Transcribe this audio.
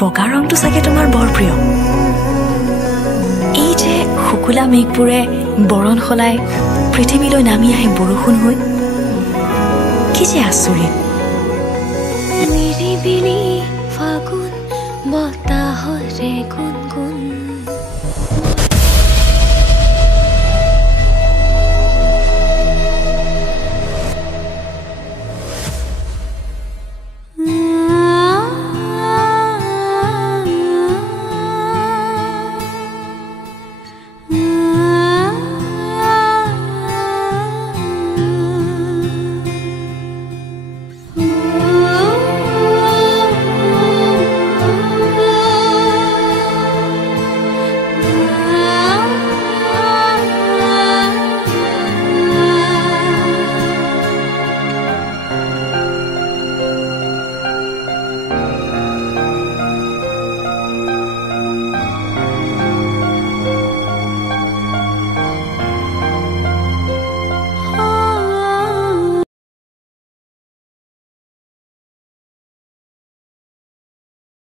বগা ৰংটো চাগে তোমাৰ বৰ প্ৰিয় এই যে শুকুলা মেঘবোৰে বৰণ সলাই পৃথিৱীলৈ নামি আহে বৰষুণ হৈ কি যে আচৰিত নিৰিবিলি ফাগুন বতাহৰে গুণগুণ